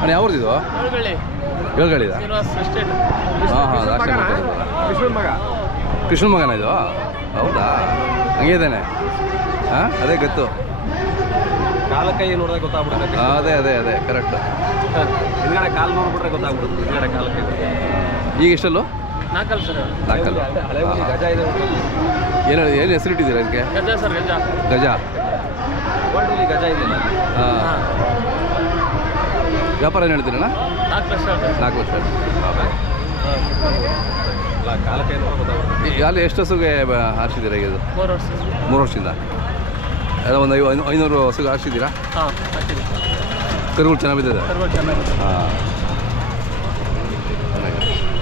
ಅಣ್ಣ ಯಾವ್ದು ಏಳ್ಗಳಿದ? ಹಾಂ ಹಾಂ, ಕೃಷ್ಣ ಮಗನ ಇದು? ಹೌದಾ, ಹಂಗೆ ಇದ್ದಾನೆ. ಹಾಂ, ಅದೇ ಗೊತ್ತು. ಕಾಲ ಕೈ ನೋಡಿದ್ರೆ ಗೊತ್ತಾಗ್ಬಿಡುತ್ತೆ. ಅದೇ ಅದೇ ಅದೇ ಕರೆಕ್ಟ್. ಹಿಂದ್ಗಡೆ ಕಾಲು ನೋಡ್ಬಿಟ್ರೆ ಗೊತ್ತಾಗ್ಬಿಡುತ್ತೆ. ಹಿಂದ್ಗಡೆ ಕಾಲ ಕೈ. ಈಗ ಎಷ್ಟಲ್ಲೂ? ನಾಲ್ಕಲ್ಲ ಸರ್. ನಾಲ್ಕಲ್ಲ. ಗಜ ಇದೆ. ಏನು ಹೆಸರಿಟ್ಟಿದ್ದೀರಾ ಇದಕ್ಕೆ? ಗಜ ಸರ್, ಗಜ. ಗಜ. ವರ್ಲ್ಡಲ್ಲಿ ಗಜ ಇದೆಯಲ್ಲ. ಹಾಂ. ವ್ಯಾಪಾರ ಏನು ಹೇಳ್ತೀರಣ್ಣ? 4 ಲಕ್ಷ. 4 ಲಕ್ಷ. ಕಾಲ ಕೈ ನೋಡ್ರೆ ಗೊತ್ತಾಗ್ಬಿಡುತ್ತೆ. ಅಲ್ಲಿ ಎಷ್ಟು ಹಸುಗೆ ಹಾರಿಸಿದ್ದೀರಾ ಈಗ? ಇದು 3 ವರ್ಷ. 3 ವರ್ಷದಿಂದ ಎಲ್ಲ ಒಂದು 500 ಹಸುಗೆ ಹಾರಿಸಿದ್ದೀರಾ? ಹಾಂ, ಹಾಕಿದ್ದೀವಿ. ಕರುಗಳು ಚೆನ್ನಾಗಿ ಬಿದ್ದಿದೆ? ಕರುಗಳು ಚೆನ್ನಾಗಿದೆ. ಹಾಂ,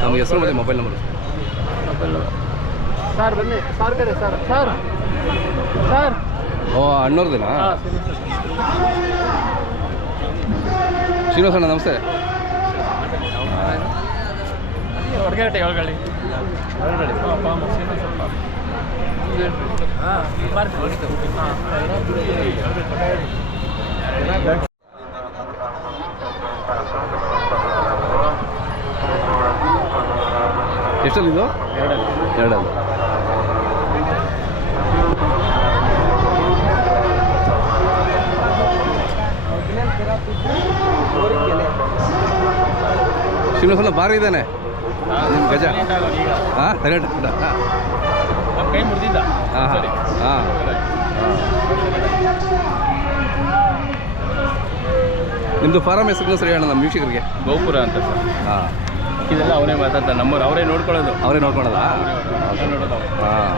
ನಮಗೆ ಹೆಸರು ಮತ್ತು ಮೊಬೈಲ್ ನಂಬರ್. ಸರ್ ಬನ್ನಿ ಸರ್, ಕಡೆ ಸರ್. ಸರ್ ಸರ್ ಓ, ಅಣ್ಣವ್ರದೇನಾ? ಹಾಂ, ಶ್ರೀನಿವಾಸ ಅಣ್ಣ ನಮಸ್ತೆ. ಹೊರಗಡೆ ಒಳಗಡೆ ಎಷ್ಟಲ್ಲಿದು? 2. ಶ್ರೀನಿವಾಸನ ಭಾರಿ ಇದ್ದಾನೆ ಗಜ. ಹಾಂ, ಕರೆಕ್ಟ್. ಕೈ ಮುರಿದಿದ್ದ. ಹಾಂ ಹಾಂ. ನಿಮ್ಮದು ಫಾರಮ್ ಹೆಸರು ಸರಿ ಹೇಳೋಣ ನಮ್ಮ ವೀಕ್ಷಕರಿಗೆ. ಗೋಪುರ ಅಂತ ಸರ್. ಹಾಂ, ಇದೆಲ್ಲ ಅವರೇ ಮಾತಾಡ್ತಾರೆ, ನಮ್ಮವ್ರು ಅವರೇ ನೋಡ್ಕೊಳ್ಳೋದು. ಅವರೇ ನೋಡ್ಕೊಳೋದಾ? ನೋಡೋದು. ಹಾಂ.